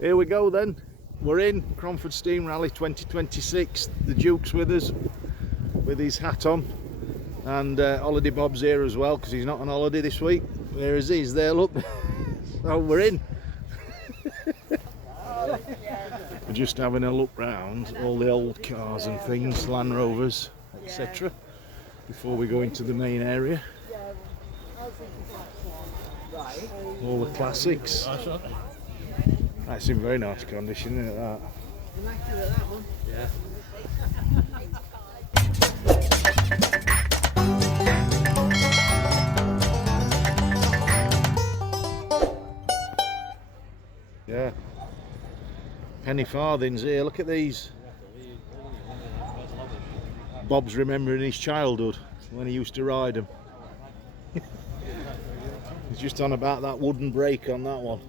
Here we go then. We're in Cromford Steam Rally 2026. The Duke's with us, with his hat on. And Holiday Bob's here as well, because he's not on holiday this week. There is he, he's there, look. So we're in. We're just having a look round all the old cars and things, Land Rovers, etc. before we go into the main area. All the classics. That's in very nice condition, isn't it, that? Immaculate, that one. Yeah. Yeah. Penny farthings here, look at these. Bob's remembering his childhood when he used to ride them. He's just on about that wooden brake on that one.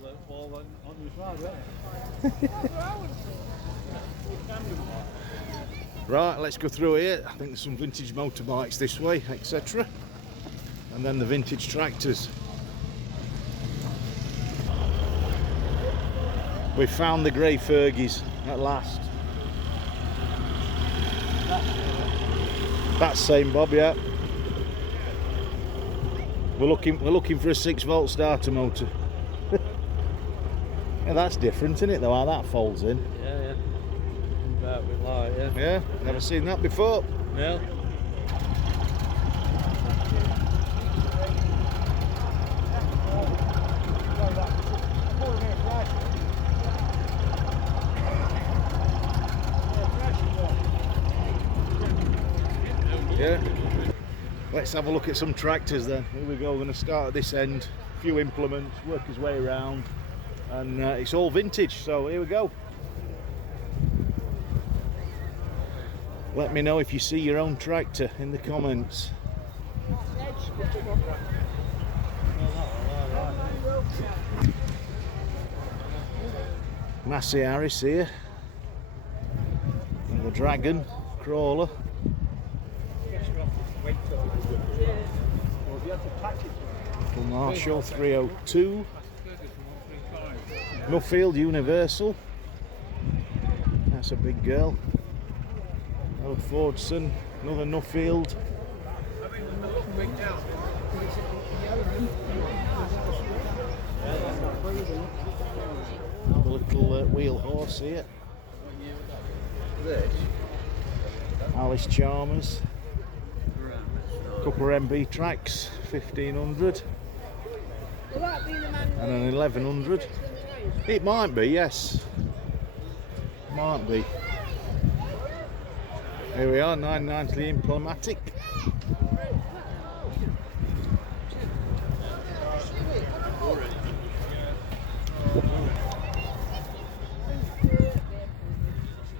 Right, let's go through here. I think there's some vintage motorbikes this way, etc. And then the vintage tractors. We found the grey Fergies at last. That's same Bob, yeah. We're looking for a 6-volt starter motor. Yeah, that's different, isn't it, though, how that folds in? Yeah. About a bit light, yeah. Yeah, never seen that before. Yeah. Yeah. Let's have a look at some tractors then. Here we go, we're going to start at this end. A few implements, work his way around. And it's all vintage, so here we go. Let me know if you see your own tractor in the comments. Massey Harris here. And the Dragon crawler. Little Marshall 302. Nuffield Universal. That's a big girl. Another Fordson, another Nuffield. The little wheel horse here. Alice Chalmers. Couple of MB tracks, 1500. Will that be the man And an 1100. It might be, yes. Might be. Here we are, 990 Implomatic.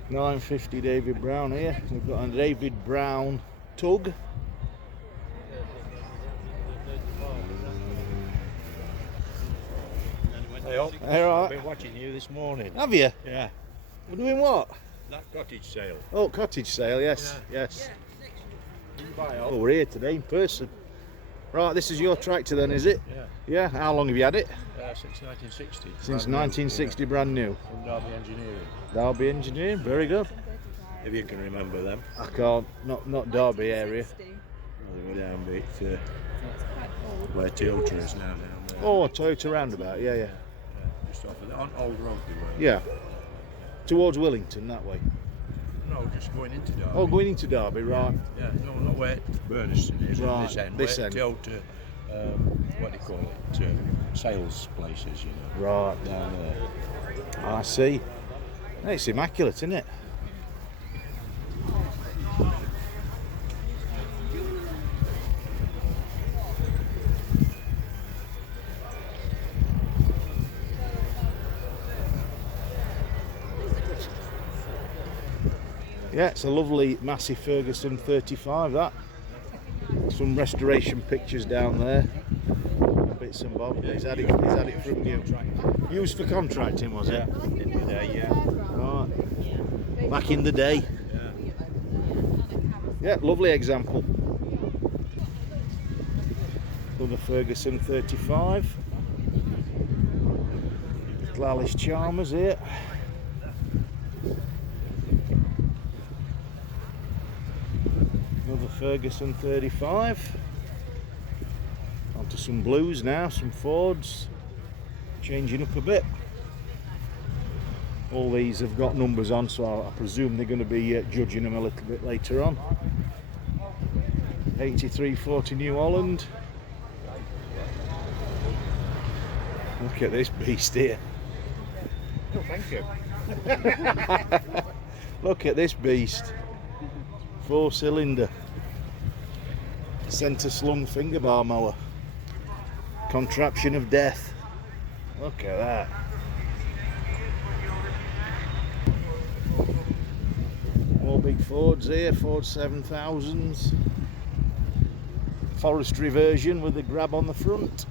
$950 David Brown here. We've got a David Brown Tug. Hey, all All right. I've been watching you this morning. Have you? Yeah. We're doing what? That cottage sale. Oh, cottage sale, yes, yes. You buy all. Oh, we're here today in person. Right, this is your tractor then, is it? Yeah. Yeah, how long have you had it? Since 1960. Since Brand new, 1960, brand new. From Derby Engineering. Derby Engineering, very good. If you can remember them. I can't, not Derby area. They were down a bit where Toyota is now. Oh, Toyota roundabout, yeah. Just off of on Old Road they were. Yeah, towards Willington, that way. No, just going into Derby. Oh, going into Derby, right. Yeah, no, not where Burniston is. Right, This end. this where end. Toyota, what do you call it? Sales places, you know. Right, Down there. I see. It's immaculate, isn't it? Yeah, it's a lovely Massey Ferguson 35, that. Some restoration pictures down there. Bits and bobs. He's had it from you. Used for contracting, was it? In the day, yeah. Right. Back in the day. Yeah, lovely example. Another Ferguson 35. Little Alice Chalmers here. Another Ferguson 35. Onto some blues now, some Fords. Changing up a bit. All these have got numbers on, so I presume they're going to be judging them a little bit later on. 8340 New Holland. Look at this beast here. Oh, thank you. Look at this beast. 4-cylinder. Centre slung finger bar mower. Contraption of death. Look at that. More big Fords here, Ford 7000s. Forestry version with the grab on the front.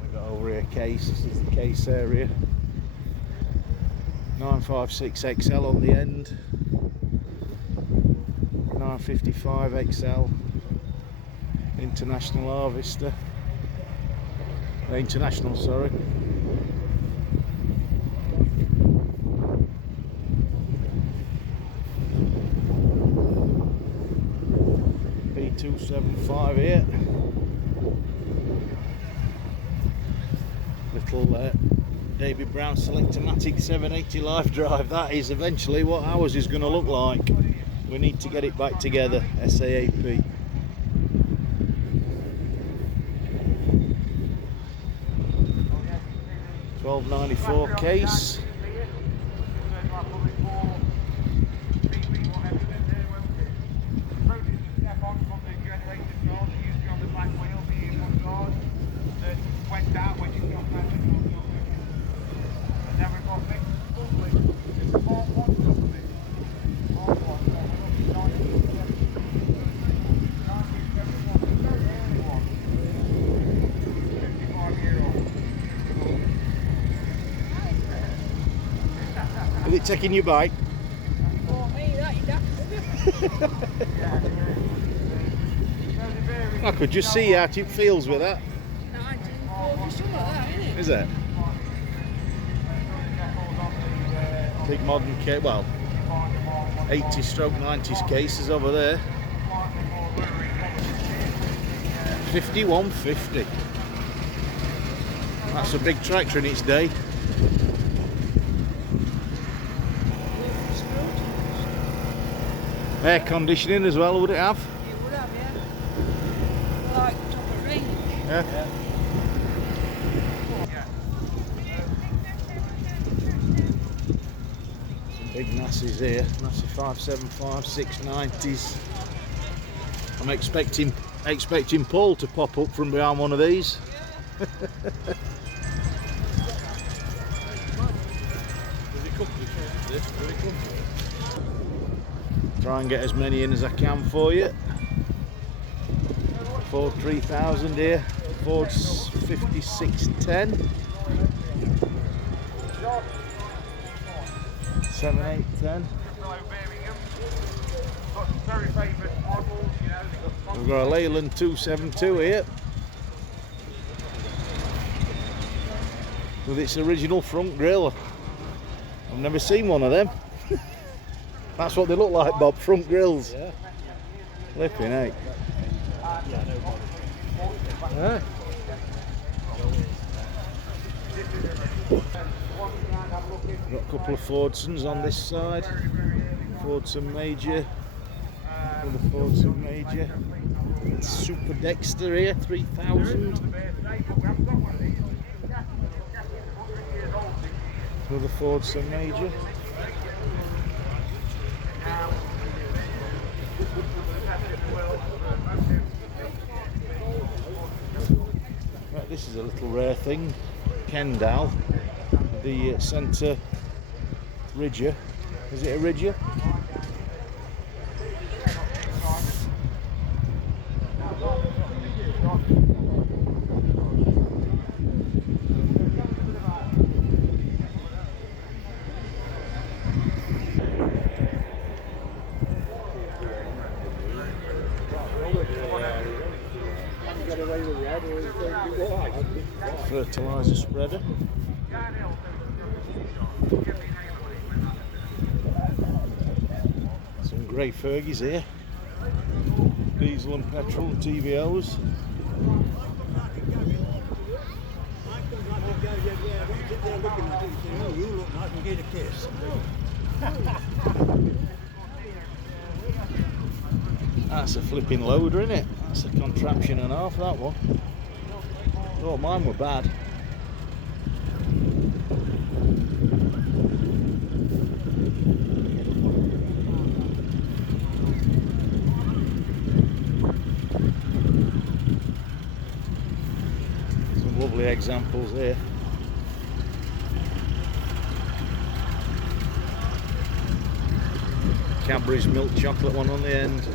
We've got over here case, this is the case area. 956 XL on the end. 955 XL. International Harvester. International, sorry. P275 here. Little David Brown Selectomatic 780 live drive. That is eventually what ours is going to look like. We need to get it back together, SAAP. $12.94 case. Is it taking your bike? Oh, me, that you daft. I could just see how it feels with that. 1940, something like that, isn't it? Is it? Big modern case, well, 80/90s cases over there. 5150. That's a big tractor in its day. Air conditioning as well, would it have? It would have, yeah. Like top of range. Yeah. Some big NASIs here. NASI 575, 690s. I'm expecting Paul to pop up from behind one of these. Try and get as many in as I can for you. Ford 3000 here, Ford 5610, 7810. We've got a Leyland 272 here with its original front grille. I've never seen one of them. That's what they look like, Bob, front grills. Yeah. Flipping heck. Yeah. Got a couple of Fordsons on this side. Fordson Major. Another Fordson Major. Super Dexter here, 3000. Another Fordson Major. Right, this is a little rare thing. Kendall, the centre ridger. Is it a ridger? fertiliser spreader. Some grey Fergies here. Diesel and petrol and TVOs. You look like you get a kiss. That's a flipping loader, isn't it? That's a contraption and a half, that one. Thought mine were bad. Some lovely examples here. Cadbury's milk chocolate one on the end.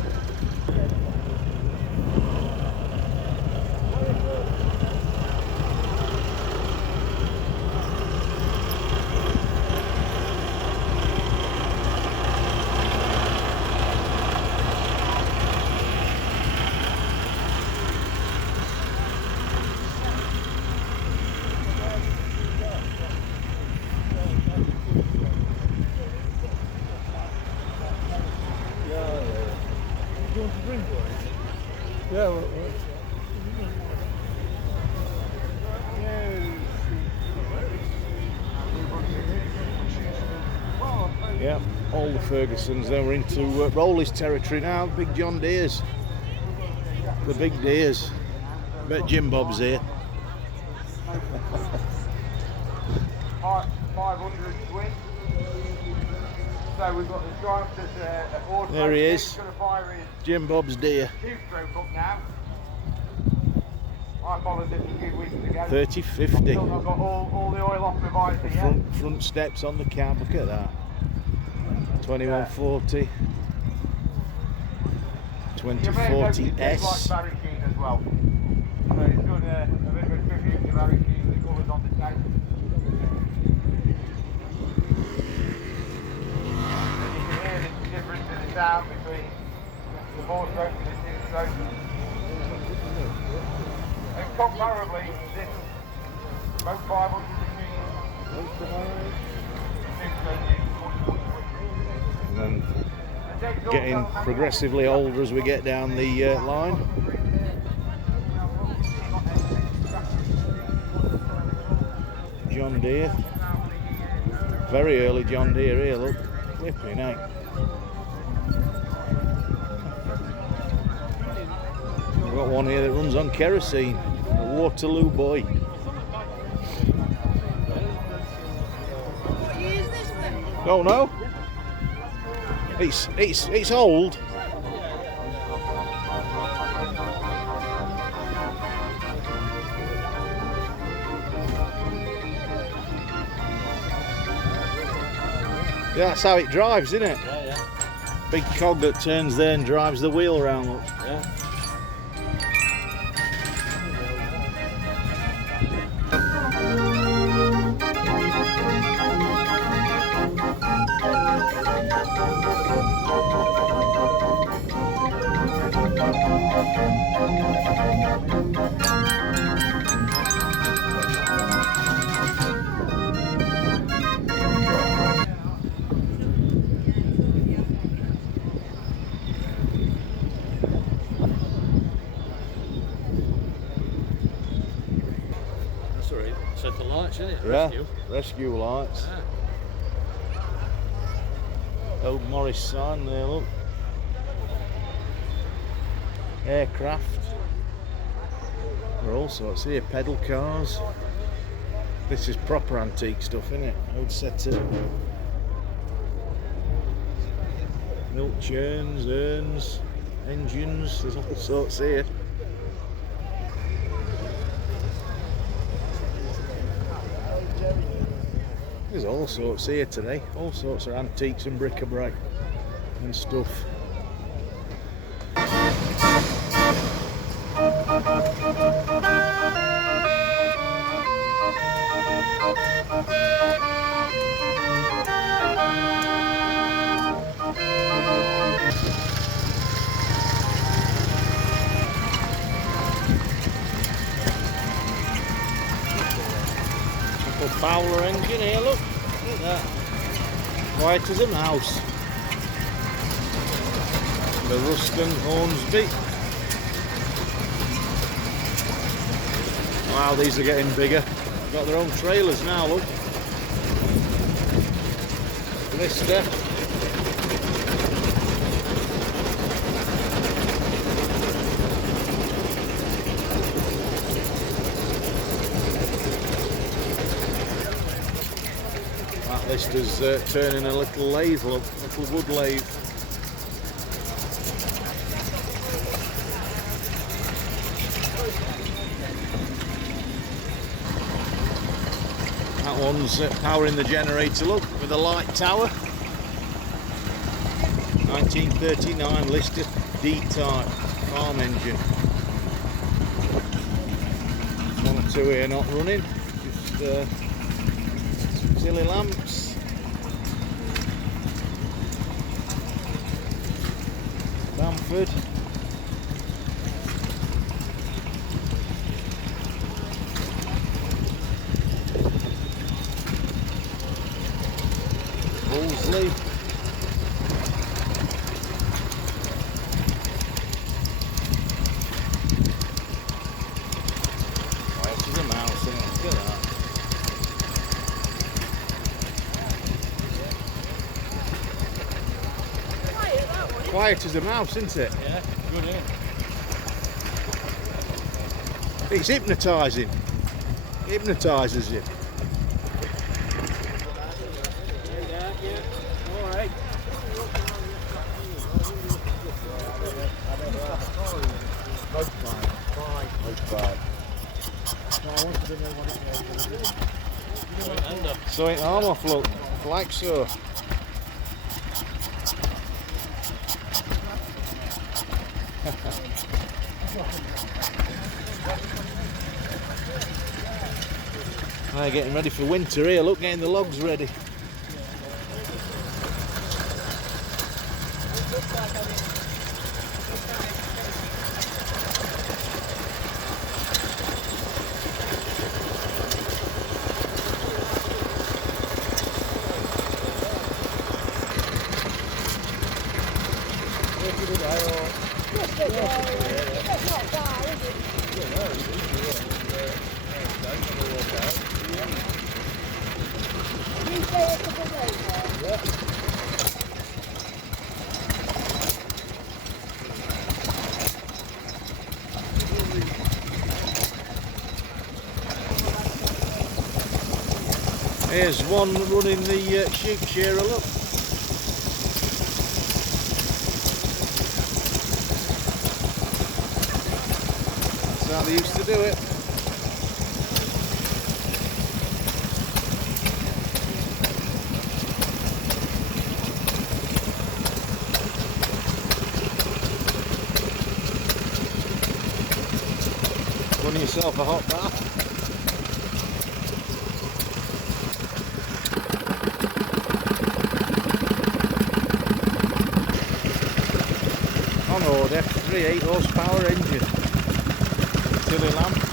Yeah, Yeah, all the Fergusons, they were into Rollies territory now, big John Deeres. The big Deeres. Bet Jim Bob's here. 500 twin. So we've got the drive that's There he is. Jim Bob's deer. Two-stroke up now. I followed it a few weeks ago. 3050. Still not got all the oil off the visor yet. Front steps on the cab, look at that. 2140. You may have noticed it's 2040S. like Barry Keane as well. So it's done a bit of a tribute to Barry Keane, the colours on the tank. And you can hear the difference in the sound between the 4-stroke and the 2-stroke. And comparably, this about 500 machines. 2-stroke is 40. And getting progressively older as we get down the line. John Deere. Very early John Deere here, look. Flipping heck. We've got one here that runs on kerosene. A Waterloo boy. What year is this then? Don't know. It's old. Yeah, that's how it drives, isn't it? Yeah, yeah. Big cog that turns there and drives the wheel around, look. Yeah. That's all right. Set the lights, isn't it? Yeah, Rescue. rescue lights. Yeah. Old Morris sign there, look. Aircraft. There are all sorts here, pedal cars. This is proper antique stuff, isn't it? Old setup. Milk churns, urns, engines, there's all sorts here. There's all sorts here today, all sorts of antiques and bric-a-brac and stuff. Little Fowler engine here, look at that. Quiet as a mouse. The Ruston Hornsby. Wow, these are getting bigger. They've got their own trailers now, look. Lister. That Lister's turning a little lathe, look, little wood lathe. That one's powering the generator, look, with a light tower. 1939 Lister D-type farm engine. One or two here not running, just silly lamps. Bamford. Wolseley. Quiet as a mouse, isn't it? Look at that. Quiet as a mouse, isn't it? Yeah, good in. It's hypnotising. Hypnotises you. So it arm off, look, like so. They're getting ready for winter here, look, getting the logs ready. Here's one running the sheep shearer, look. That's how they used to do it. Run yourself a hot bath. On order, 3 8 horsepower engine. Tilly lamps.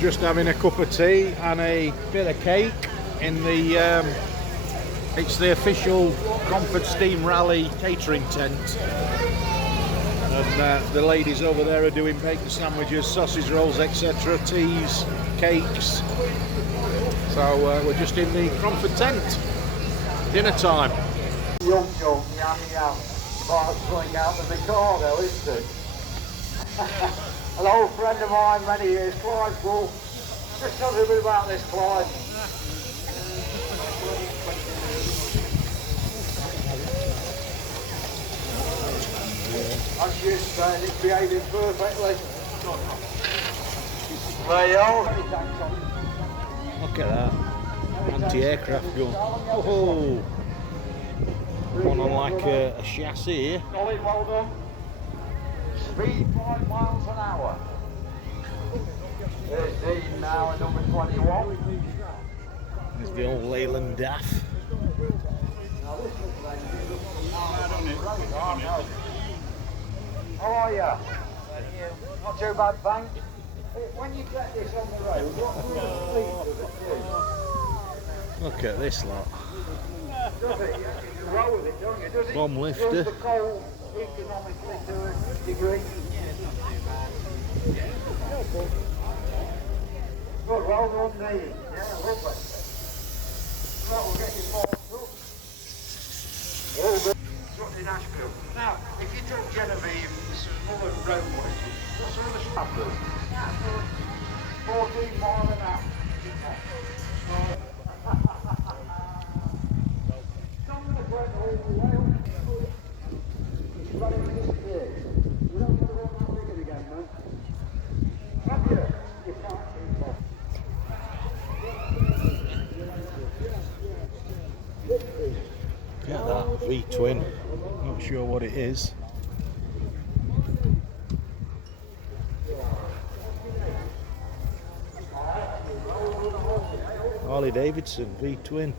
Just having a cup of tea and a bit of cake in the it's the official Cromford Steam Rally catering tent, and the ladies over there are doing bacon sandwiches, sausage rolls, etc., teas, cakes. So we're just in the Cromford tent, dinner time. Yum, yum, yum, yum. But going out the Mikado, isn't it? An old friend of mine, many years, Clive Bull. Just tell me a bit about this, Clive. As you said, it's behaving perfectly. There you are. Look at that anti-aircraft gun. Oh, one on like a chassis here. Solid, well done. Speed 5 miles an hour. There's Dean now at number 21. There's the old Leyland Daff. How are you? Not too bad, thanks. When you get this on the road, what sort of speed does it do? Look at this lot. Does it? You roll with it, don't you? Does it? Bomb lifter. Does the coal economically to a degree? Good, well done, Dean. Yeah, lovely. Right, we'll get you forked up. All good. In Ashfield. Now, if you took Genevieve, this is full of roadways, what sort of standard? 14 miles an hour. Some of the went all the way up. It's about a minute here. You don't want to run that bigger again, man. Have you? You can't keep off. Look at that V-twin. Not sure what it is. Harley Davidson V-twin.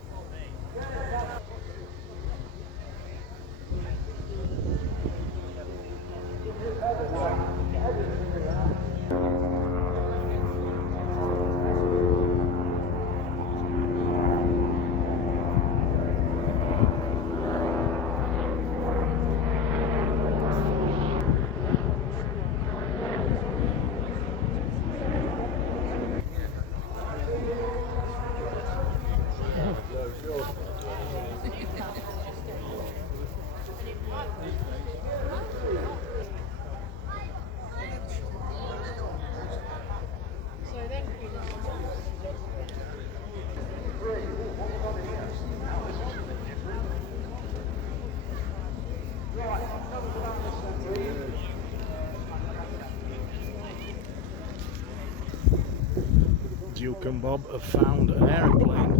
Duke and Bob have found an aeroplane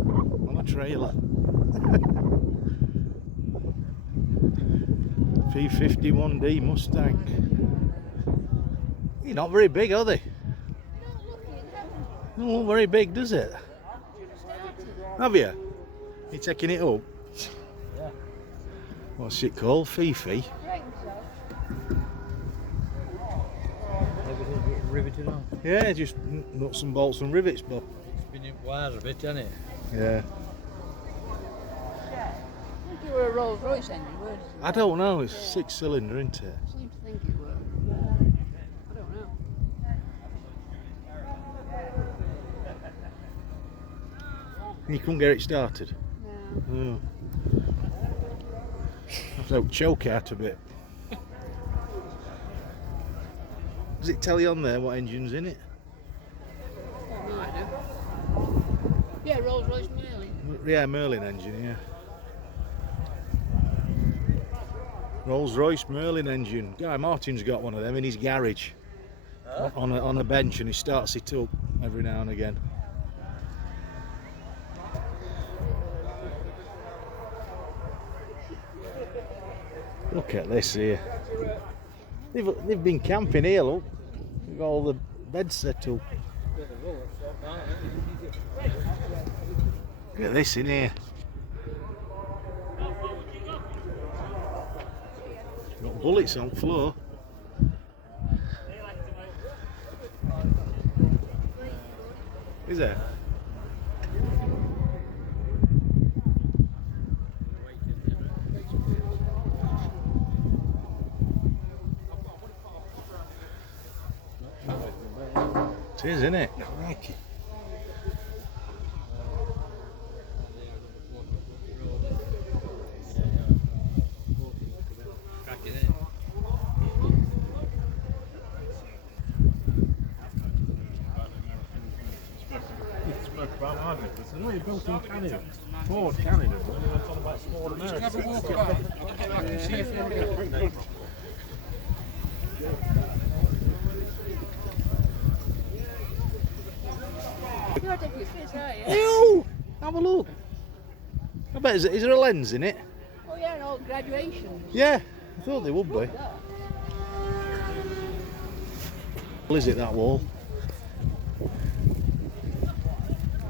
on a trailer. P51D Mustang. You're not very big, are they? Don't look very big, does it? Have you? You taking it up? Yeah. What's it called? Fifi? Everything's riveted on. Yeah, just nuts and bolts and rivets, Bob. It's been in wires a bit, hasn't it? Yeah. I think you were a Rolls Royce engine, weren't you? I don't know, it's 6-cylinder, isn't it? I seem to think you were. I don't know. You couldn't get it started? No. Oh. Have to choke out a bit. Does it tell you on there what engine's in it? No, I do. Yeah, Rolls Royce Merlin. Yeah, Merlin engine, yeah. Rolls Royce Merlin engine. Guy Martin's got one of them in his garage. On a bench, and he starts it up every now and again. Look at this here. They've been camping here, look. They've got all the beds set up. Look at this in here. Got bullets on the floor. Is it? It is, isn't it? Crikey. No, you built in Canada. Ford Canada. When you went on about Ford America. Have a walk about. I'll get back and see if you want to go. You're definitely fit, aren't you? Ew! Have a look. I bet is there a lens in it? Oh yeah, and all graduations. Yeah, I thought there would be. Well, is it that wall?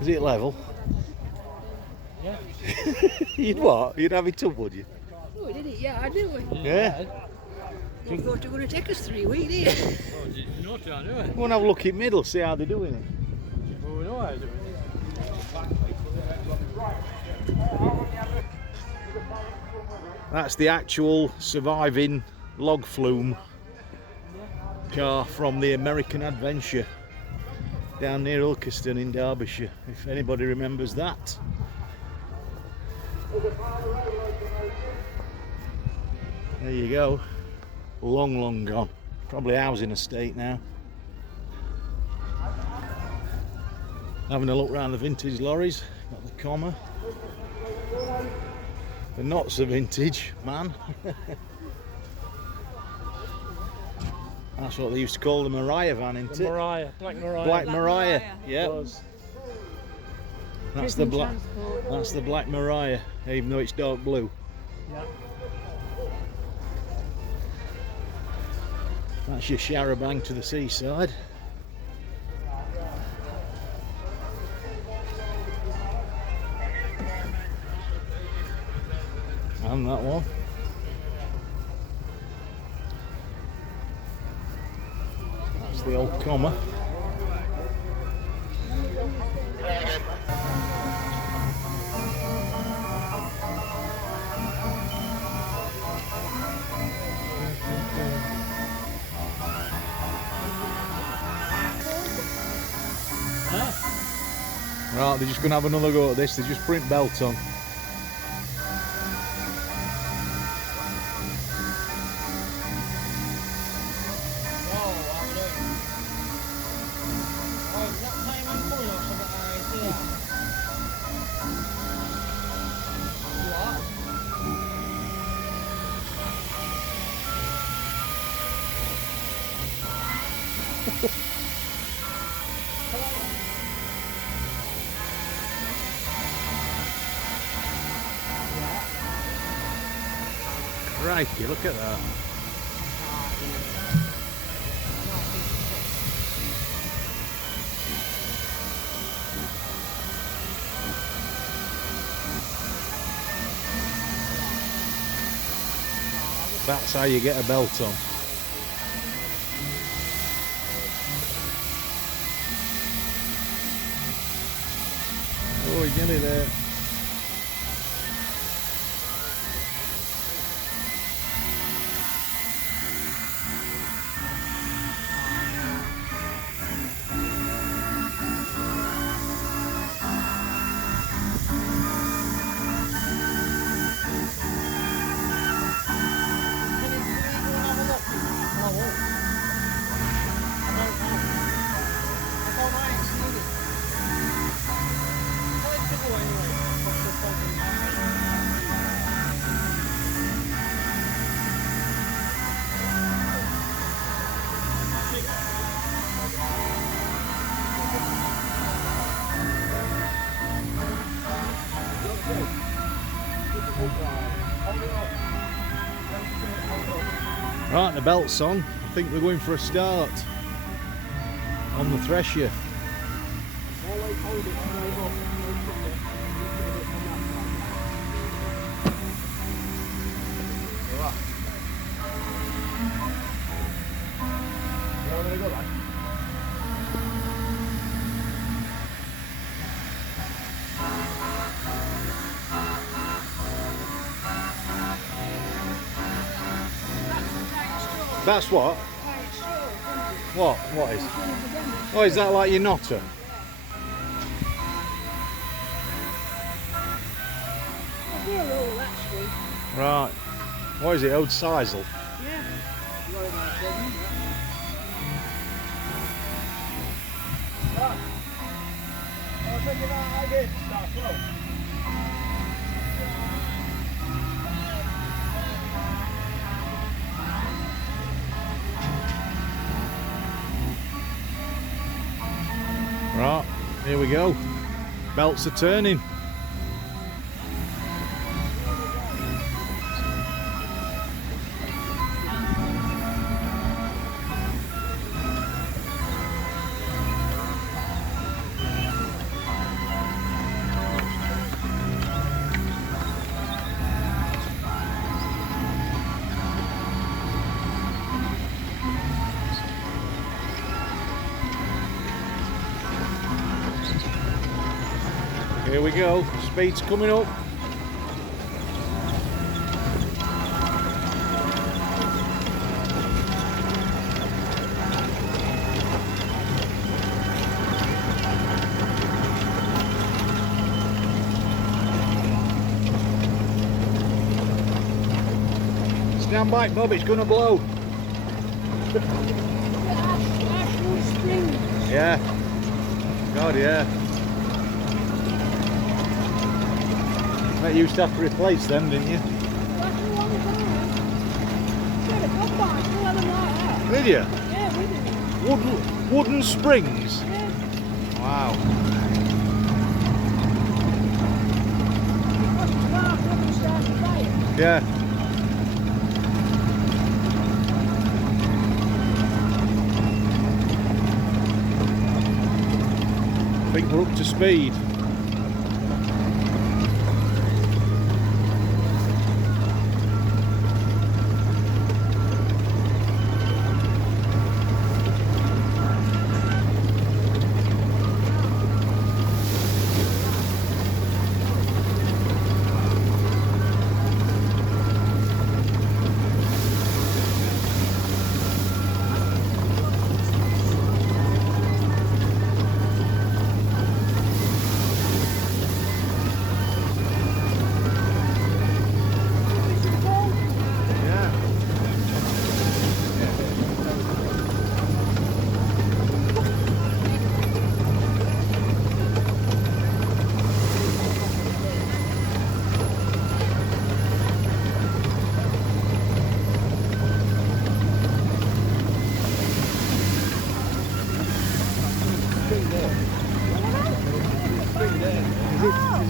Is it level? Yeah. You'd what? You'd have it up, would you? Oh, did it? Yeah, I do it. Yeah. I thought it was going to take us 3 weeks, didn't it? Oh, you know what I do it? Go and have a look in middle, see how they're doing it. Well, we know how to do it. That's the actual surviving log flume car from the American Adventure down near Ilkeston in Derbyshire, if anybody remembers that. There you go. Long, long gone. Probably housing estate now. Having a look round the vintage lorries. Got the comma. The not so vintage, man. That's what they used to call the Mariah van, isn't The it? Mariah, Black Mariah. Black Mariah. Mariah. Yeah. Was. That's the black. That's the Black Mariah, even though it's dark blue. Yeah. That's your Sharabang to the seaside. And that one. That's the old comma. Right, they're just going to have another go at this. They just print belt on. Crikey, look at that. That's how you get a belt on. Oh, you get it there. Right, the belt's on. I think we're going for a start on the thresher. That's what? What? What is? Oh, is that like your knotter? Right. What is it? Old sisal? Yeah. Right, here we go. Belts are turning. Here we go, speed's coming up. Stand by, Bob, it's gonna blow. Yeah. God, yeah. Bet you used to have to replace them, didn't you? Did you? Yeah, we did. Wooden springs? Yeah. Wow. Yeah. I think we're up to speed.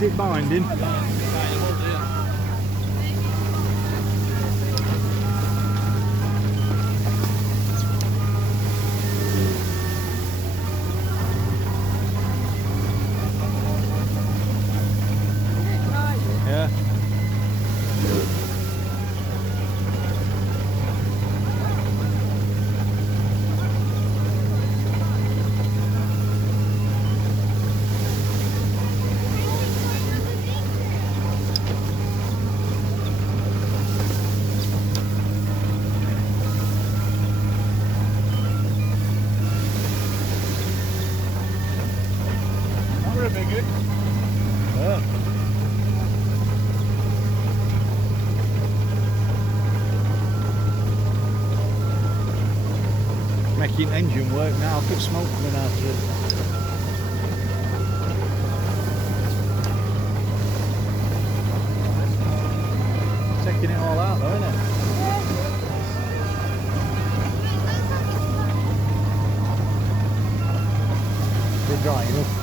Is it binding? Yeah. Making engine work now, I could smoke coming out of it. Taking it all out though, isn't it? They're dry enough.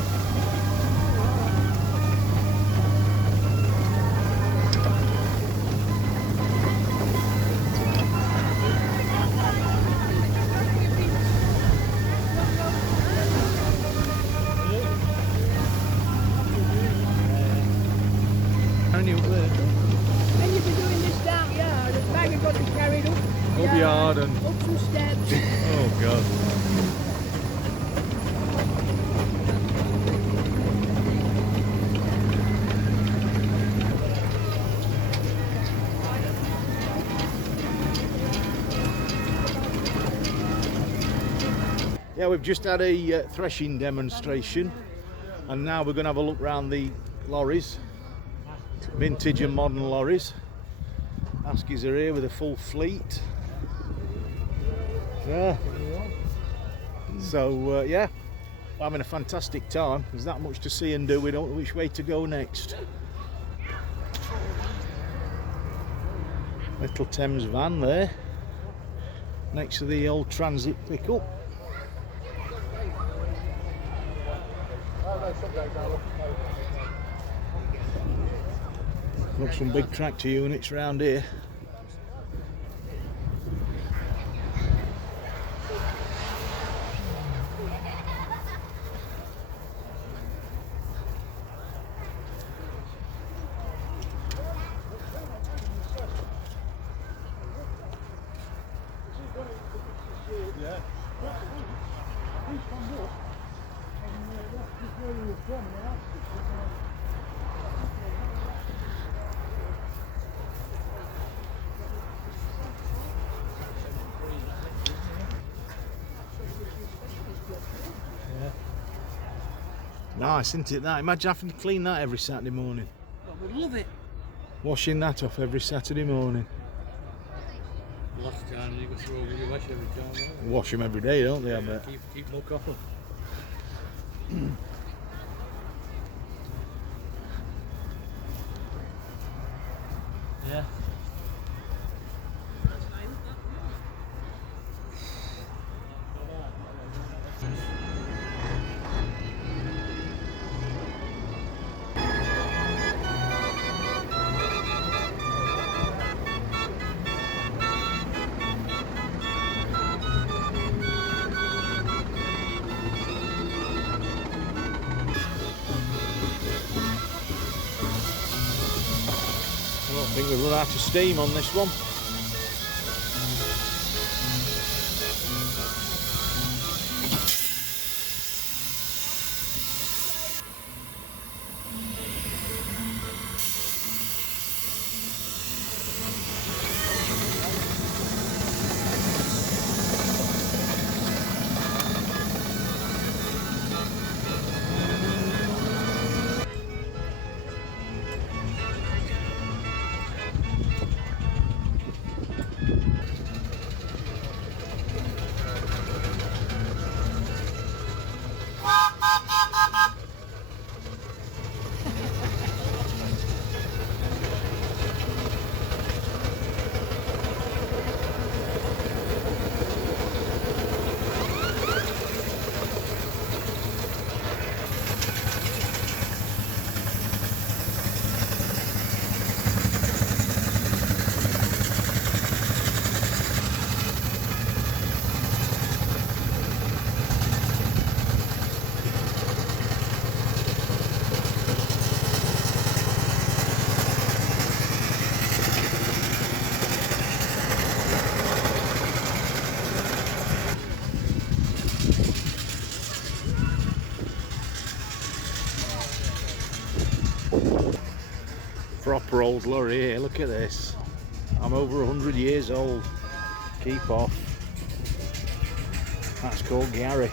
Only up there. And you've been doing this down yard, the bag has got to be carried up. Up yard and Up some steps. oh god. Yeah, we've just had a threshing demonstration, and now we're going to have a look round the lorries, vintage and modern lorries. Askies are here with a full fleet. Yeah. So yeah, we're having a fantastic time. There's that much to see and do. We don't know which way to go next. Little Thames van there, next to the old transit pickup. Got some big tractor units round here. Nice, isn't it that? Imagine having to clean that every Saturday morning. I would love it. Washing that off every Saturday morning. Last time you go through over your wash every time. Don't you? Wash them every day, don't they, I bet? Keep muck off them. Yeah. I think we've run out of steam on this one. Proper old lorry here, look at this. I'm over 100 years old. Keep off. That's called Gary.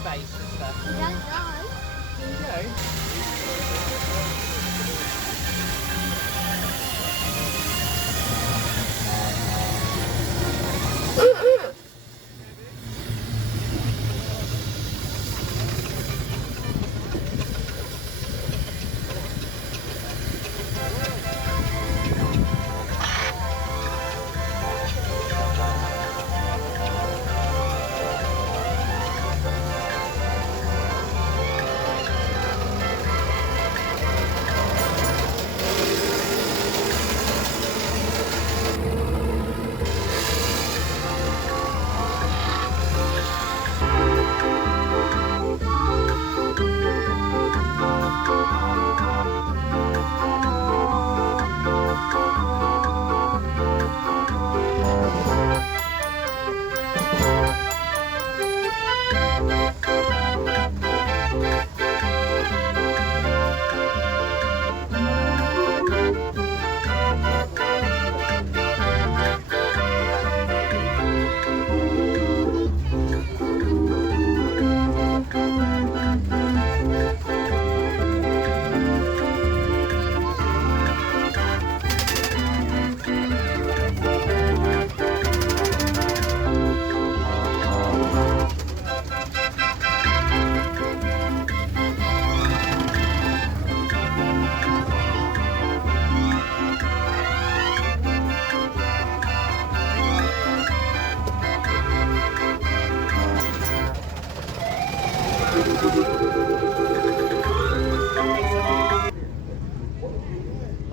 space and stuff. You don't die.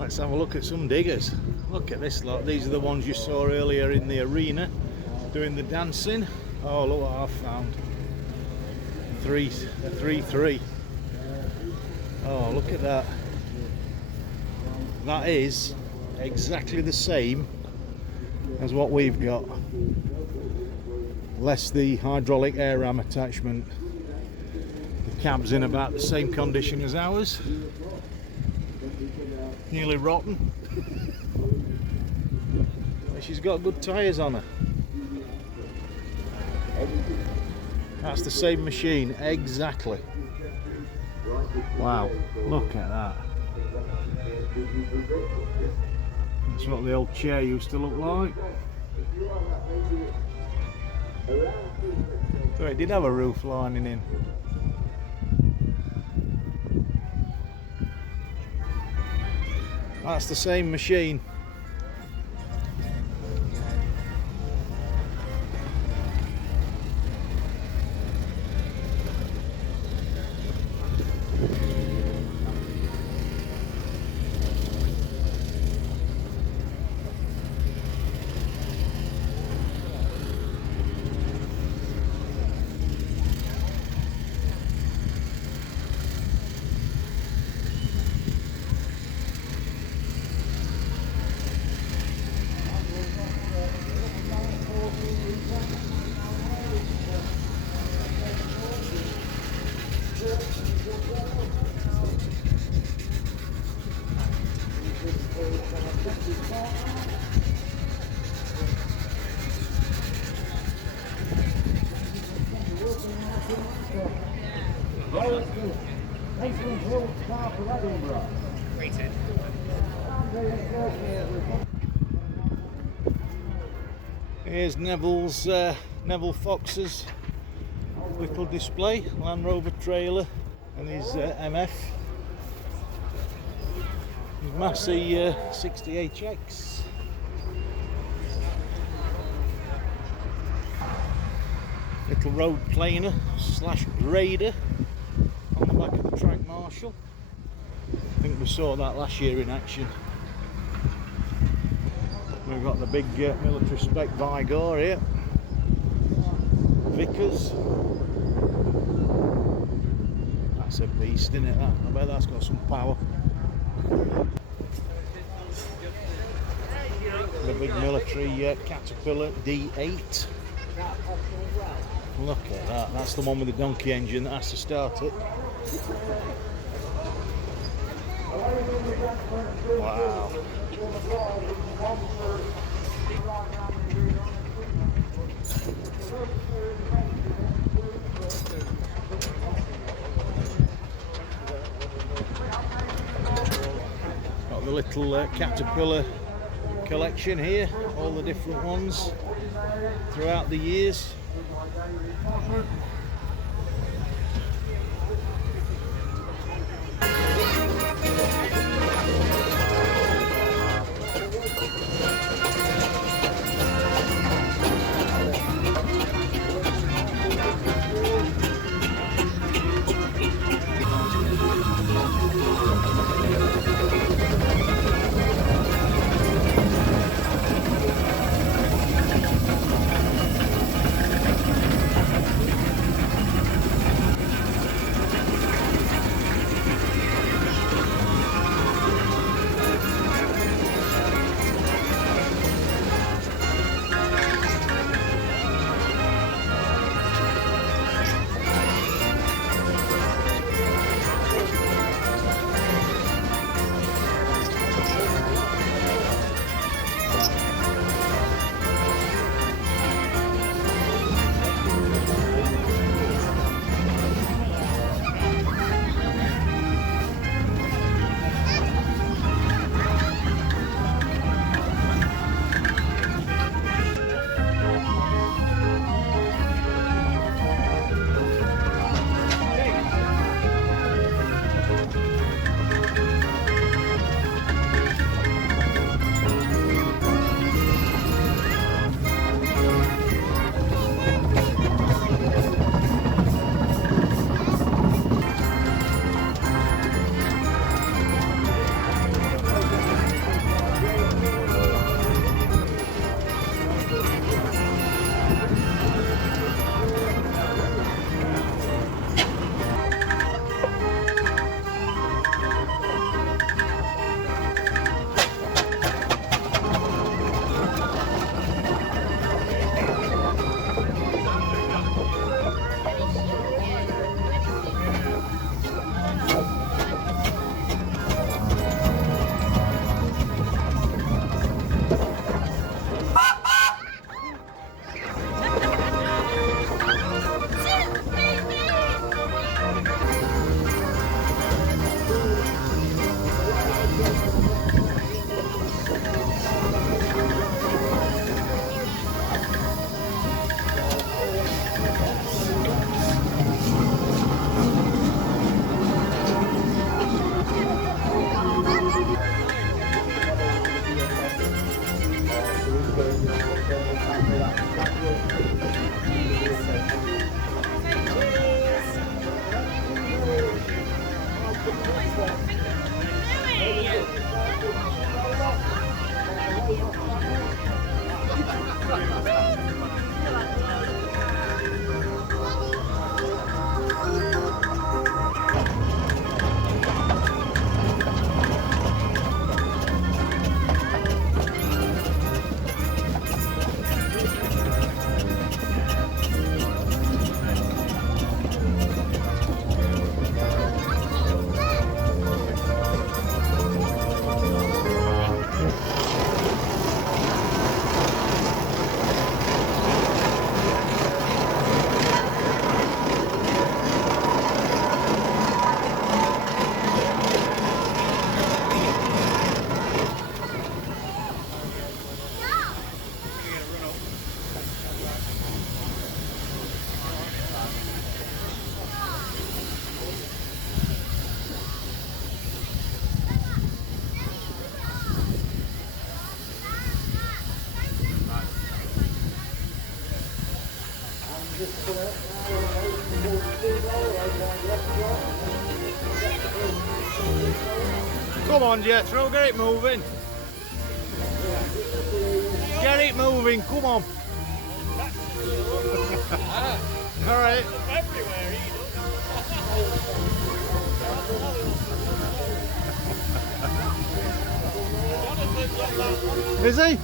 Let's have a look at some diggers. Look at this lot. These are the ones you saw earlier in the arena doing the dancing. Oh, look what I've found. A 3-3. Oh, look at that. That is exactly the same as what we've got. Less the hydraulic air ram attachment. The cab's in about the same condition as ours. Nearly rotten. But she's got good tyres on her. That's the same machine, exactly. Wow, look at that. That's what the old chair used to look like. So it did have a roof lining in. That's the same machine. Here's Neville Fox's little display, Land Rover trailer and his MF. His Massey 60HX. Little road planer / grader on the back of the track marshal. I think we saw that last year in action. We've got the big military spec Bygone here. Vickers. That's a beast, isn't it? I bet that's got some power. The big military Caterpillar D8. Look at that. That's the one with the donkey engine that has to start it. Wow. little Caterpillar collection here, all the different ones throughout the years. Come on, Jethro, get it moving. Get it moving, come on. All right. Is he?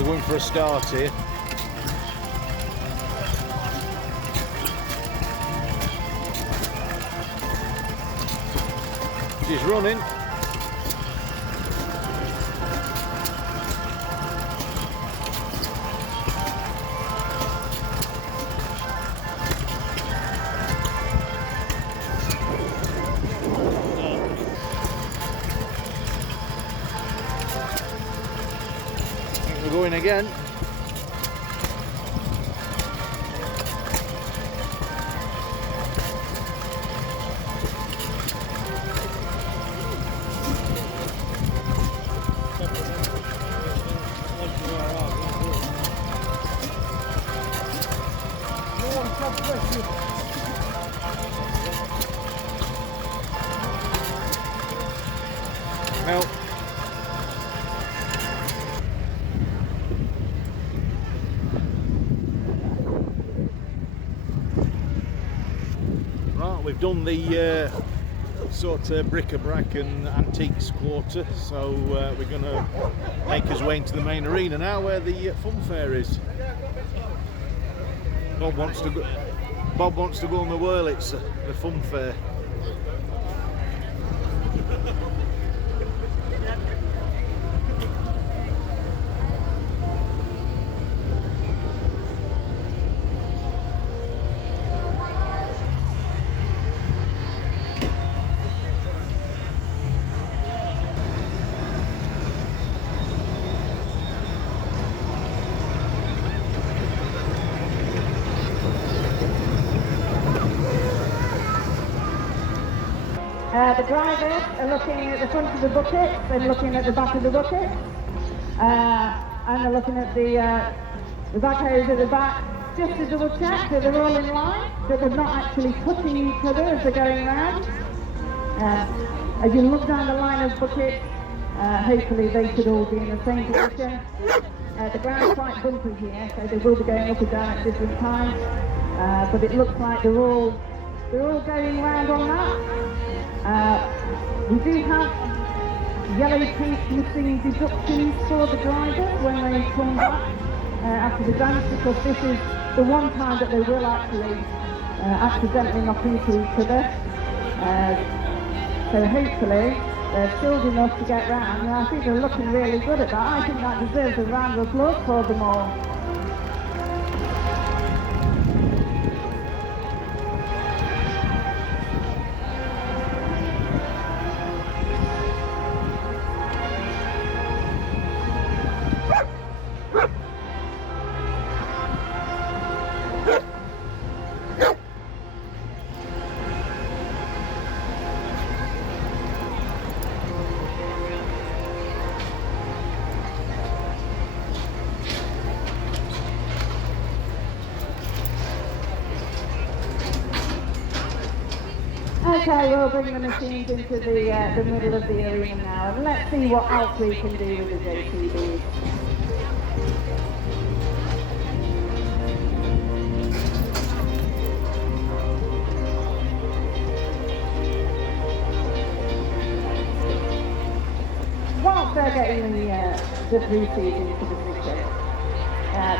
we're going for a start here. She's running. We're going again. Well, right, we've done the sort of bric-a-brac and antiques quarter, so we're going to make us way into the main arena now, where the fun fair is. Bob wants to go on the Wurlitz, the fun fair. The drivers are looking at the front of the bucket, then looking at the back of the bucket, and they're looking at the backhoes at the back, just to double check that they're all in line, that they're not actually touching each other as they're going around. As you look down the line of buckets, hopefully they should all be in the same position. The ground's quite bumpy here, so they will be going up and down at different times, but it looks like they're all going round on that. We do have yellow tape missing deductions for the drivers when they come back after the dance, because this is the one time that they will actually accidentally knock into each other. So hopefully they're skilled enough to get round, and I think they're looking really good at that. I think that deserves a round of applause for them all. Okay, we'll bring the machines into the middle of the arena now, and let's see what else we can do with the JCBs. Whilst they're getting the three-seat into the position,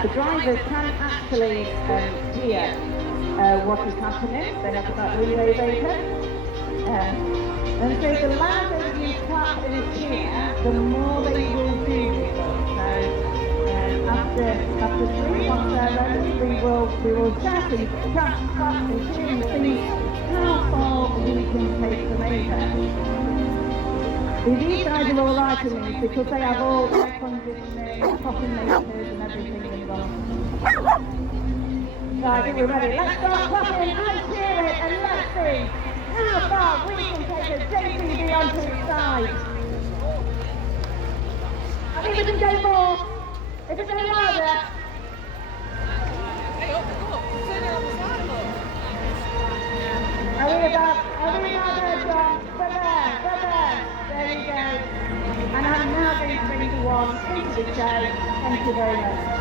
the drivers can actually hear what is happening. They have got relays open. And so the louder you clap and cheer, the more they will do with us. So after three, once they're ready, we will chat and clap and cheer and see how far we can take them over. These guys are all right in these because they have all air conditioning, coffee makers and everything involved. So I think we're ready. Let's start clapping and cheering, and let's see how far we can take a JCB onto its side. I think we can go more. If we go louder. Hey, up, turn it on the side, look. Are we about there, John? We're there. There we go. And I'm now going to bring you on into the show. Thank you very much.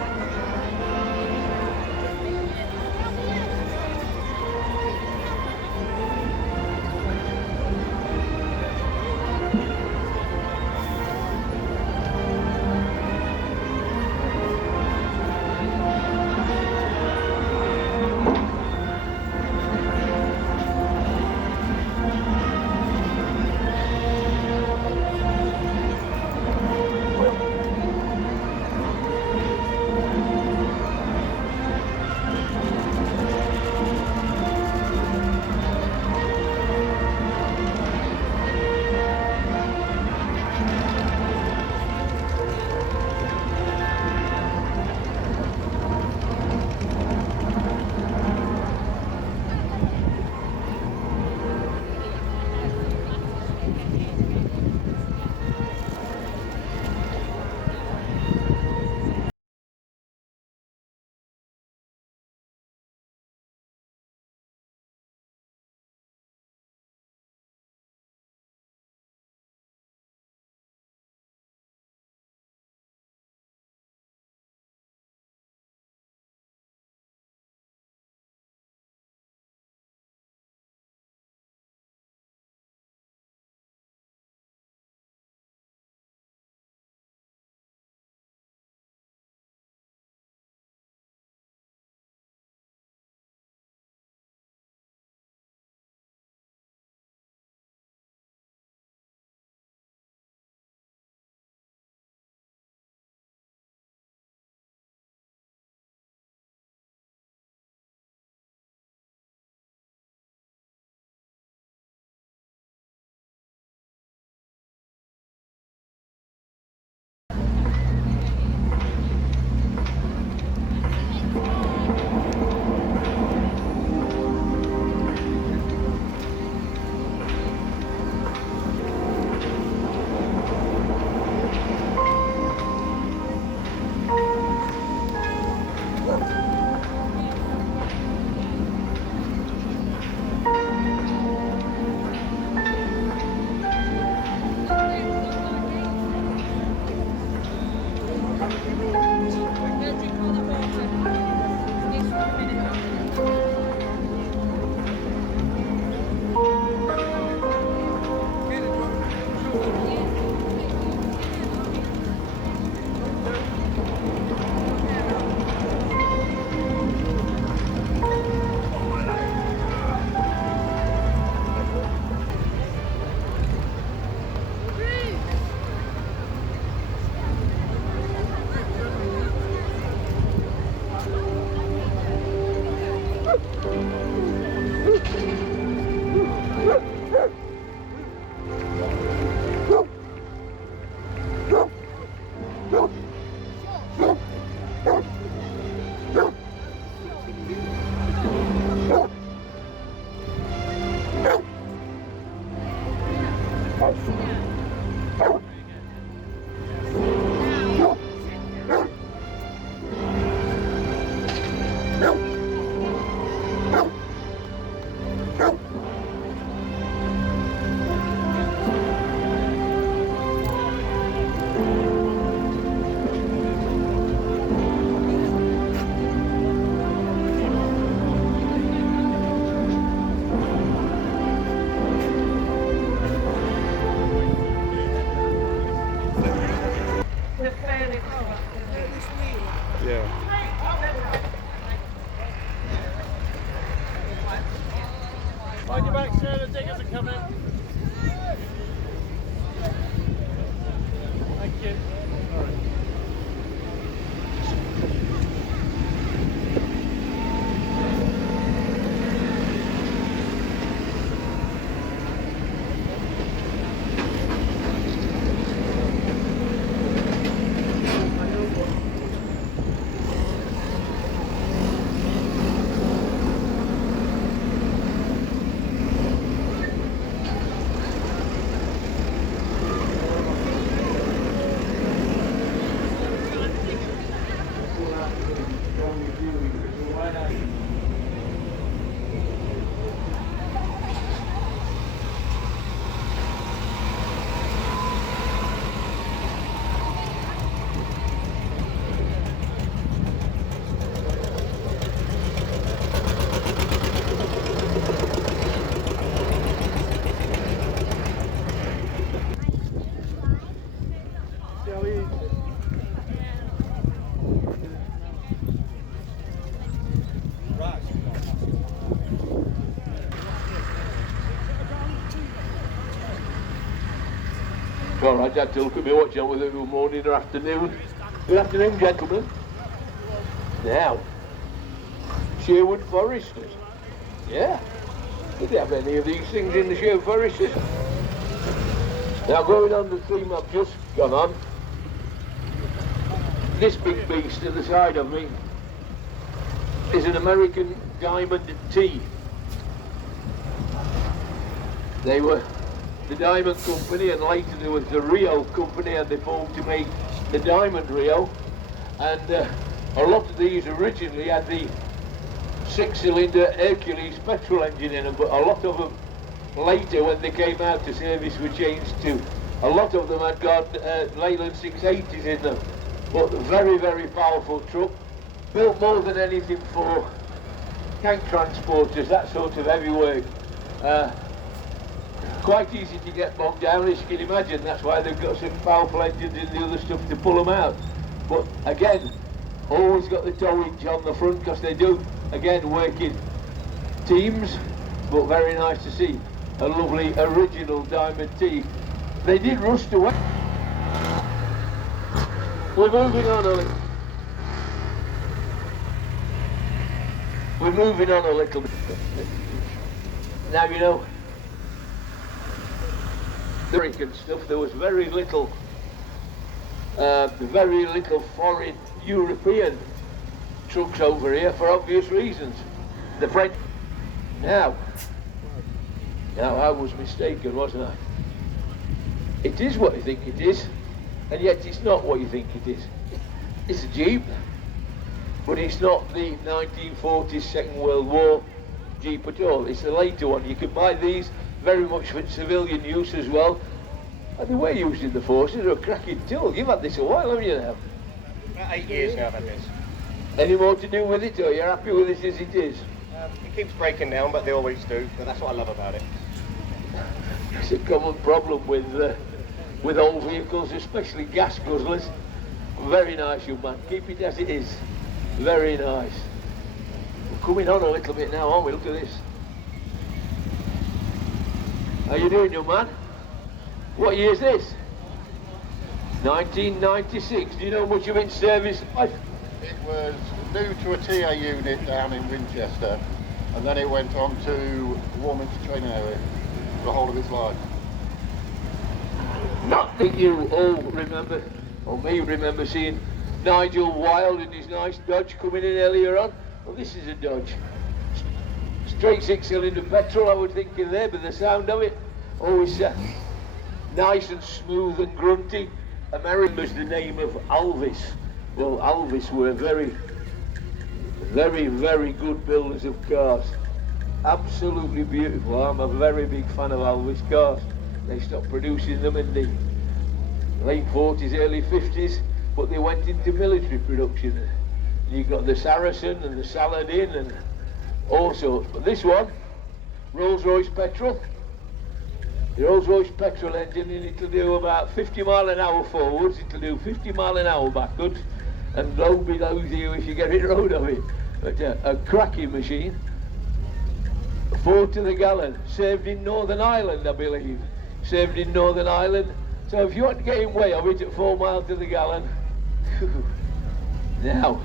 Yeah. Mind your back, sir, the diggers are coming. Thank you. Well, I'd have to look at me watch on whether it was morning or afternoon. Good afternoon, gentlemen. Now, Sherwood Foresters. Yeah. Did they have any of these things in the Sherwood Foresters? Now, going on the theme I've just gone on, this big beast to the side of me is an American Diamond T. They were the Diamond Company, and later there was the Rio Company, and they formed to make the Diamond Rio. And a lot of these originally had the 6-cylinder Hercules petrol engine in them, but a lot of them later, when they came out to service, were changed to, a lot of them had got Leyland 680s in them. But very, very powerful truck, built more than anything for tank transporters, that sort of heavy work. Quite easy to get bogged down, as you can imagine. That's why they've got some powerful engines and the other stuff to pull them out. But again, always got the towage on the front, because they do, again, work in teams. But very nice to see a lovely original Diamond T. They did rust away. We're moving on a little. We're moving on a little bit. Now, you know, American stuff, there was very little foreign European trucks over here for obvious reasons. The French. Now I was mistaken, wasn't I? It is what you think it is, and yet it's not what you think it is. It's a Jeep, but it's not the 1940s Second World War Jeep at all. It's the later one. You can buy these very much for civilian use as well. And they were used in the forces. They're a cracking tool. You've had this a while, haven't you now? About 8 years now I've had this. Any more to do with it, or you're happy with it as it is? It keeps breaking down, but they always do. But that's what I love about it. It's a common problem with old vehicles, especially gas guzzlers. Very nice, young man. Keep it as it is. Very nice. We're coming on a little bit now, aren't we? Look at this. How you doing, young man? What year is this? 1996. Do you know much of its service life? It was new to a TA unit down in Winchester, and then it went on to Warminster training area for the whole of its life. Not that you all remember, or me remember, seeing Nigel Wilde in his nice Dodge coming in earlier on. Well, this is a Dodge. Straight 6-cylinder petrol, I would think, in there, but the sound of it, always nice and smooth and grunty. American was the name of Alvis. Well, Alvis were very, very good builders of cars. Absolutely beautiful. I'm a very big fan of Alvis cars. They stopped producing them in the late 40s, early 50s, but they went into military production. You got the Saracen and the Saladin and all sorts. But this one, Rolls-Royce petrol. The Rolls-Royce petrol engine, and it'll do about 50 mile an hour forwards, it'll do 50 mile an hour backwards, and low below you if you get it road of it. But a cracking machine. 4 to the gallon, served in Northern Ireland, I believe. Served in Northern Ireland. So if you want to get in way of it at 4 miles to the gallon, now.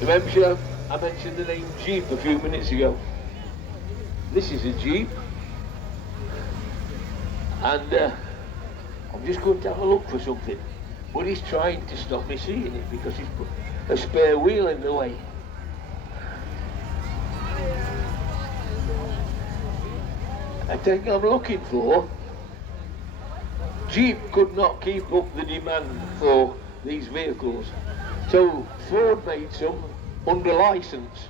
Remember, I mentioned the name Jeep a few minutes ago. This is a Jeep, and I'm just going to have a look for something. But he's trying to stop me seeing it because he's put a spare wheel in the way. I think I'm looking for. Jeep could not keep up the demand for these vehicles, so Ford made some under license.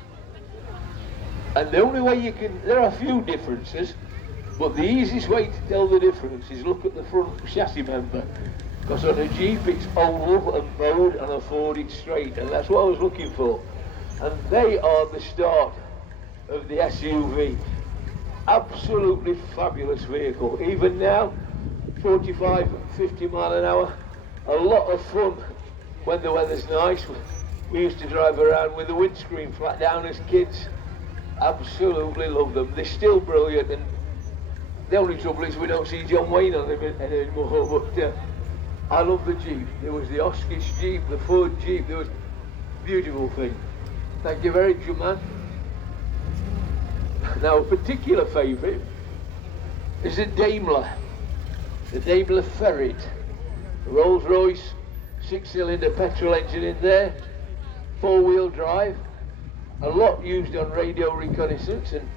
And the only way you can, there are a few differences, but the easiest way to tell the difference is look at the front chassis member. Because on a Jeep it's oval and bowed, and on a Ford it's straight, and that's what I was looking for. And they are the start of the SUV. Absolutely fabulous vehicle. Even now, 45, 50 mile an hour, a lot of fun when the weather's nice. We used to drive around with the windscreen flat down as kids. Absolutely love them. They're still brilliant, and the only trouble is we don't see John Wayne on them anymore, but I love the Jeep. There was the Oshkosh Jeep, the Ford Jeep, there was a beautiful thing. Thank you very much, man. Now, a particular favourite is the Daimler Ferret. Rolls-Royce, 6-cylinder petrol engine in there, 4-wheel drive, a lot used on radio reconnaissance, and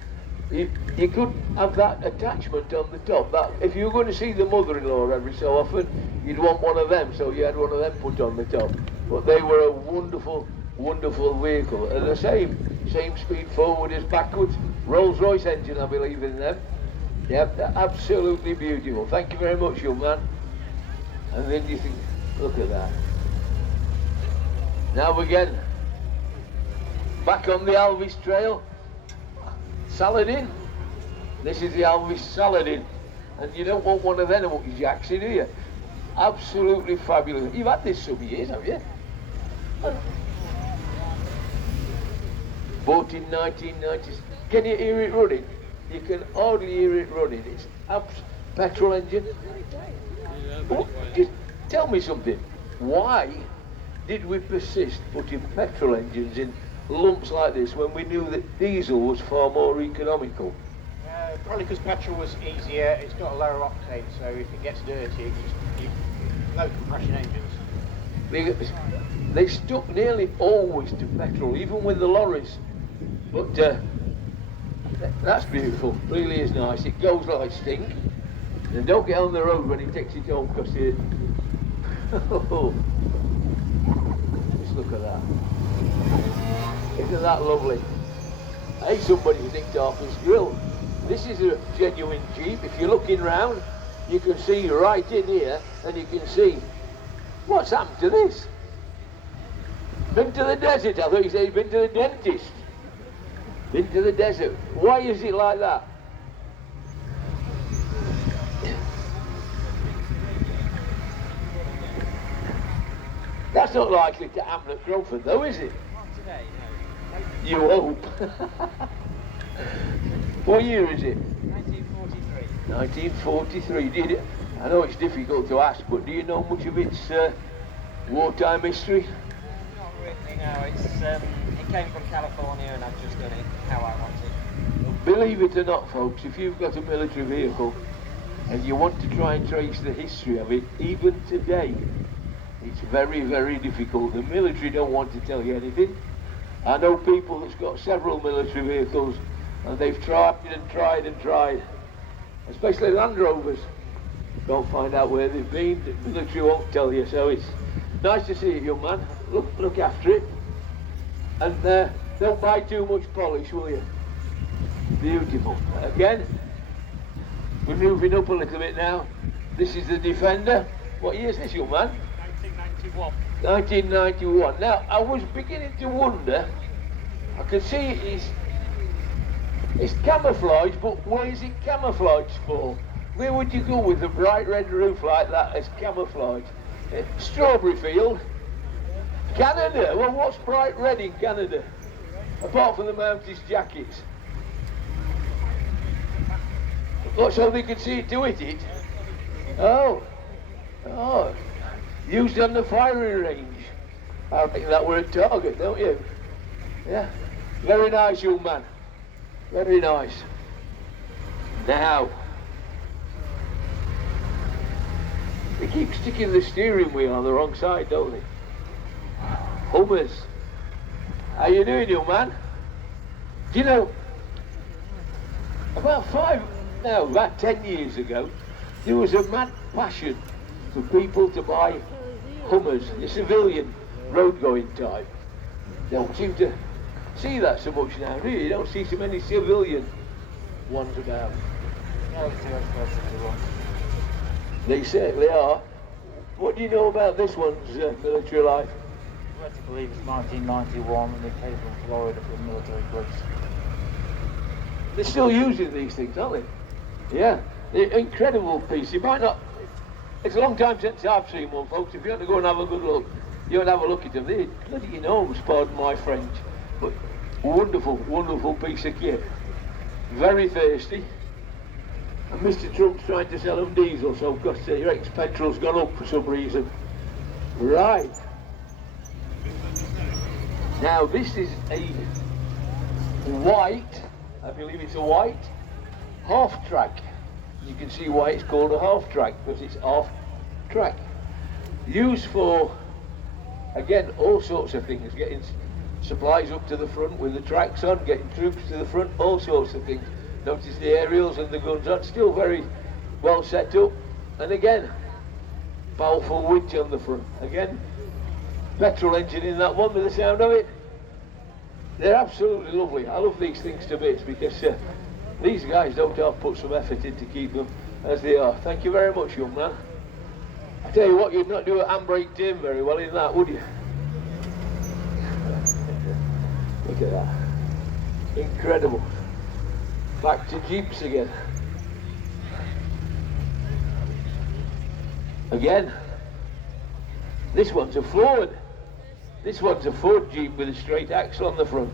you could have that attachment on the top. That if you were going to see the mother-in-law every so often, you'd want one of them, so you had one of them put on the top. But they were a wonderful, wonderful vehicle, and the same speed forward as backwards. Rolls-Royce engine, I believe, in them. Yep, they're absolutely beautiful. Thank you very much, young man. And then you think, look at that. Now again, back on the Alvis trail, Saladin. This is the Alvis Saladin, and you don't want one of them jacks in here. Absolutely fabulous. You've had this some years, have you? Bought in 1990s. Can you hear it running? You can hardly hear it running. It's petrol engine. Oh, just tell me something. Why did we persist putting petrol engines in lumps like this when we knew that diesel was far more economical? Probably because petrol was easier, it's got a lower octane, so if it gets dirty, no compression engines. They stuck nearly always to petrol, even with the lorries. But that's beautiful, really is nice. It goes like stink. And don't get on the road when it takes it home, because it... Just look at that. Isn't that lovely? Hey, somebody's nicked Harper's grill. This is a genuine Jeep. If you're looking round, you can see right in here, and you can see what's happened to this. Been to the desert. I thought you said he'd been to the dentist. Been to the desert. Why is it like that? That's not likely to happen at Cromford, though, is it? Not today, no. You hope. What year is it? 1943. 1943. Did it? I know it's difficult to ask, but do you know much of its wartime history? Not really, no. It came from California, and I've just done it how I want it. Believe it or not, folks, if you've got a military vehicle and you want to try and trace the history of it, even today, it's very, very difficult. The military don't want to tell you anything. I know people that's got several military vehicles, and they've tried and tried and tried, especially Land Rovers. Don't find out where they've been. The military won't tell you, so it's nice to see you, young man. Look after it, and don't buy too much polish, will you? Beautiful. Again, we're moving up a little bit now. This is the Defender. What year is this, young man? 1991. 1991. Now, I was beginning to wonder, I can see it's camouflage, but what is it camouflage for? Where would you go with a bright red roof like that as camouflage? Strawberry field? Canada? Well, what's bright red in Canada? Apart from the Mounties jackets. What, so they could see it to hit it? Oh. Oh. Used on the firing range. I think that were a target, don't you? Yeah. Very nice, young man. Very nice. Now, they keep sticking the steering wheel on the wrong side, don't they? Hummers. How you doing, young man? Do you know, about 10 years ago, there was a mad passion for people to buy Hummers, the civilian road-going type. Don't seem to see that so much now, do you? You don't see so many civilian ones about. No, it's too expensive to run. They certainly are. What do you know about this one's military life? I'm led to believe it's 1991 and they came from Florida for a military police. They're still using these things, aren't they? Yeah. They're incredible piece. You might not... It's a long time since I've seen one, folks. If you want to go and have a good look, you want to have a look at them. They're bloody enormous, pardon my French. But wonderful, wonderful piece of kit. Very thirsty. And Mr. Trump's trying to sell them diesel, so because he reckons petrol's gone up for some reason. Right. Now this is a white, I believe it's a white, half track. You can see why it's called a half track, because it's half track. Used for, again, all sorts of things, getting supplies up to the front with the tracks on, getting troops to the front, all sorts of things. Notice the aerials and the guns on, still very well set up. And again, powerful winch on the front. Again, petrol engine in that one with the sound of it. They're absolutely lovely. I love these things to bits because these guys don't have to put some effort in to keep them as they are. Thank you very much, young man. I tell you what, you'd not do an handbrake turn very well in that, would you? Look at that. Incredible. Back to Jeeps again. Again, this one's a Ford. This one's a Ford Jeep with a straight axle on the front.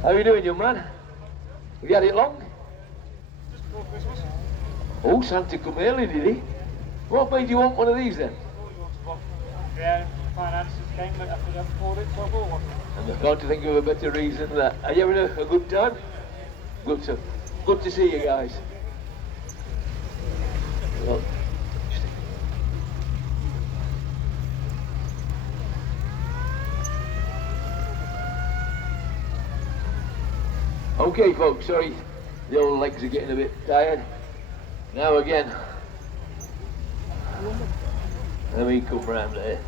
How are you doing, young man? Have you had it long? Just before Christmas. Oh, Santa come early, did he? What made you want one of these then? Yeah, finances came, but I couldn't afford it, so I bought one. And I can't think of a better reason than that. Are you having a good time? Good, sir. Good to see you guys. Well, okay, folks, sorry, the old legs are getting a bit tired. Now again, let me come round there.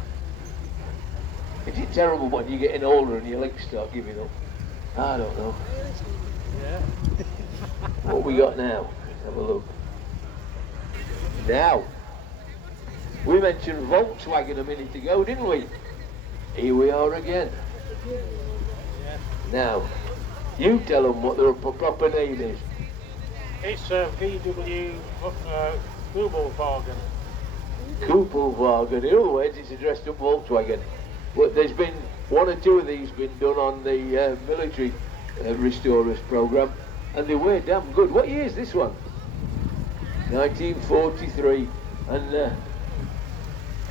Is it terrible when you're getting older and your legs start giving up? I don't know. Yeah. What we got now? Let's have a look. Now, we mentioned Volkswagen a minute ago, didn't we? Here we are again. Now, you tell them what their proper name is. It's VW Kubelwagen. Kubelwagen. In other words, it's a dressed up Volkswagen. But there's been one or two of these been done on the military restorers program, and they were damn good. What year is this one? 1943, and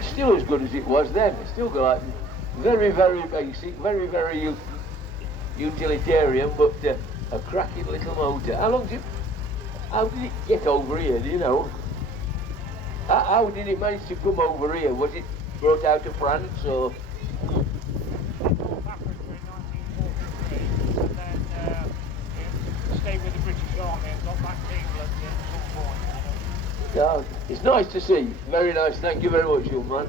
still as good as it was then. It's still got like very, very basic, very, very utilitarian, but a cracking little motor. How did it get over here, do you know? How did it manage to come over here? Was it brought out of France, or? Stayed with the British Army and got back to England at some point. Yeah, it's nice to see. Very nice. Thank you very much, young man.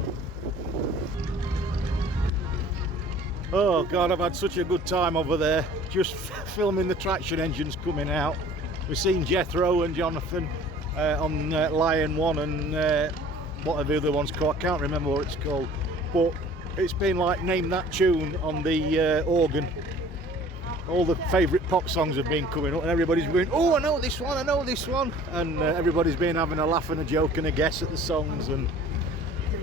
Oh God, I've had such a good time over there, just filming the traction engines coming out. We've seen Jethro and Jonathan on Lion 1 and whatever the other one's called. I can't remember what it's called, but it's been like name that tune on the organ. all the favourite pop songs have been coming up, and everybody's going, oh, I know this one, I know this one, and everybody's been having a laugh and a joke and a guess at the songs, and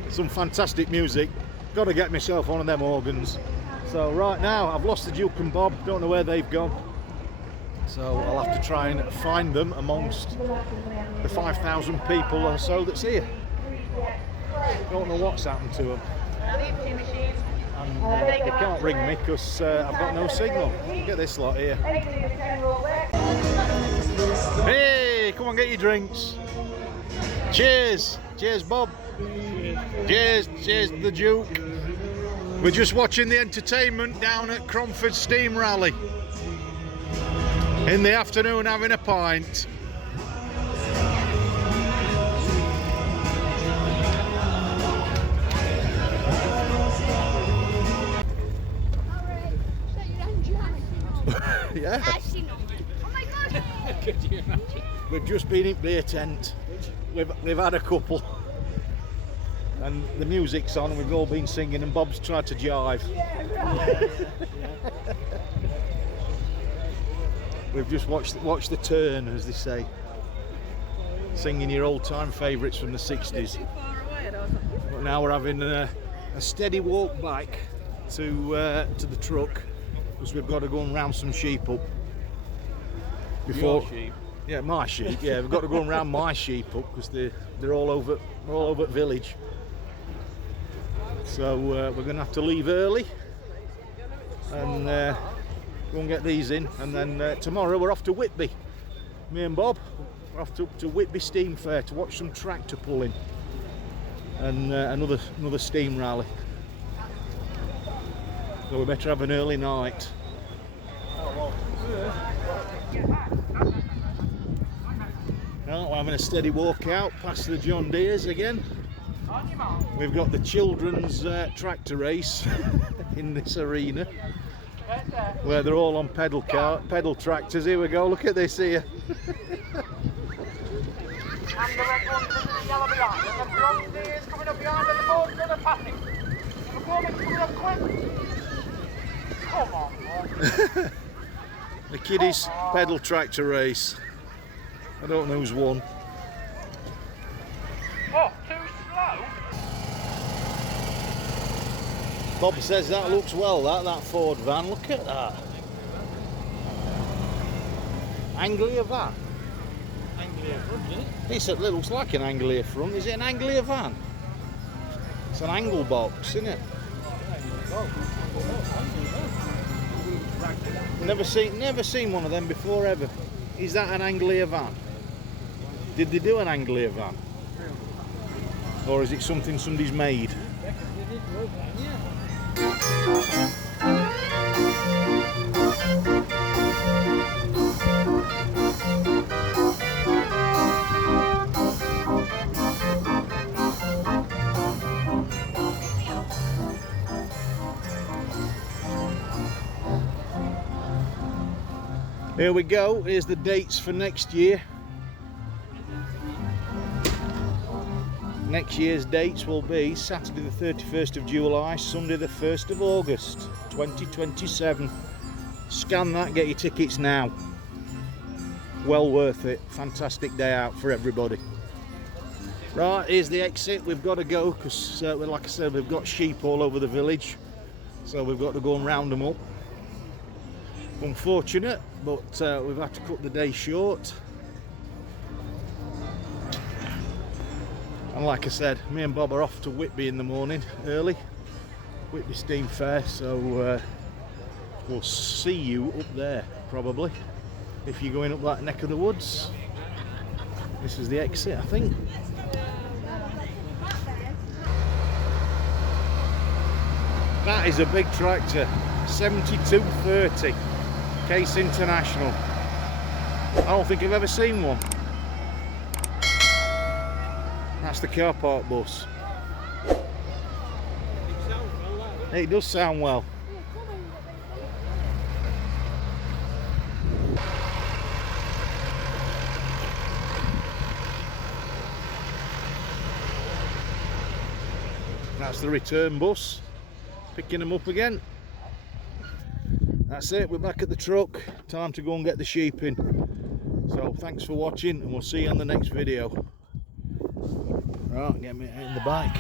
some fantastic music. Got to get myself one of them organs. So right now I've lost the Duke and Bob, don't know where they've gone, so I'll have to try and find them amongst the 5,000 people or so that's here. Don't know what's happened to them, and they can't ring me because I've got no signal. Look at this lot here. Hey, come on, get your drinks. Cheers, cheers Bob. Cheers, cheers to the Duke. We're just watching the entertainment down at Cromford Steam Rally. In the afternoon having a pint. Yeah. Oh my god! Could you imagine? We've just been in beer tent. We've had a couple. And the music's on and we've all been singing and Bob's tried to jive. We've just watched the turn, as they say. Singing your old time favourites from the 60s. But now we're having a steady walk back to the truck because we've got to go and round some sheep up. Before, Your sheep? Yeah, my sheep. Yeah, we've got to go and round my sheep up because they're all over at village. So we're going to have to leave early and go and get these in, and then tomorrow we're off to Whitby. Me and Bob, we're off to Whitby Steam Fair to watch some tractor pulling and another steam rally. So we better have an early night. Now we're having a steady walk out past the John Deeres again. We've got the children's tractor race in this arena where they're all on pedal tractors. Here we go, look at this here. And the red ones and the yellow behind, and the blonde deers coming up behind, and the boys that are passing. The McCormick's coming up quick. Come on, boy. The kiddies pedal tractor race. I don't know who's won. Oh, too slow. Bob says that looks well, that Ford van. Look at that. Anglia van. Anglia front, isn't it? It looks like an Anglia front. Is it an Anglia van? It's an angle box, isn't it? Never seen one of them before ever. Is that an Anglia van? Did they do an Anglia van? Or is it something somebody's made? Here we go, here's the dates for next year. Next year's dates will be Saturday the 31st of July, Sunday the 1st of August 2027. Scan that, get your tickets now. Well worth it, fantastic day out for everybody. Right, here's the exit, we've got to go because like I said, we've got sheep all over the village, so we've got to go and round them up. Unfortunate, but we've had to cut the day short. And like I said, me and Bob are off to Whitby in the morning, early. Whitby Steam Fair, so we'll see you up there, probably. If you're going up that neck of the woods. This is the exit, I think. That is a big tractor, 7230. Case International. I don't think I've ever seen one. That's the car park bus. It does sound well. That's the return bus, picking them up again. that's it, we're back at the truck. Time to go and get the sheep in. So thanks for watching, and we'll see you on the next video. Right, get me in the bike.